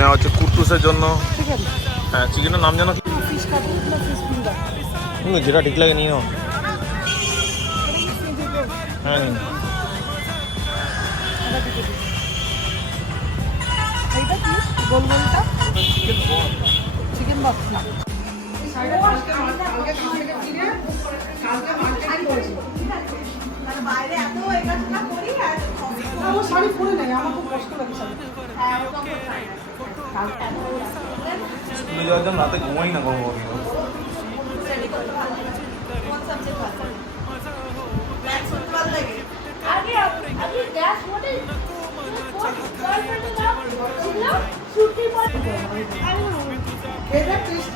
নেওয়া হচ্ছে কুট্টুসের জন্য। হ্যাঁ, চিকেনের নাম জানো? তুমি যেটা ঠিক লাগে নিও। হ্যাঁ, চিকেন বক্স না বাইরে এত একাজটা করি আর আমার শাড়ি পরে নেই, আমার খুব কষ্ট লাগে শাড়ি। হ্যাঁ, স্কুলে যাওয়ার জন্য রাতে ঘুমাই না গরম গরম। কোন সাবজেক্ট ভালো লাগে? ম্যাথস করতে ভালো লাগে? আগে আগে গ্যাস হোটেল কোন গার্লফ্রেন্ড না ছিল ছুটি পর ফেভারিট টেস্ট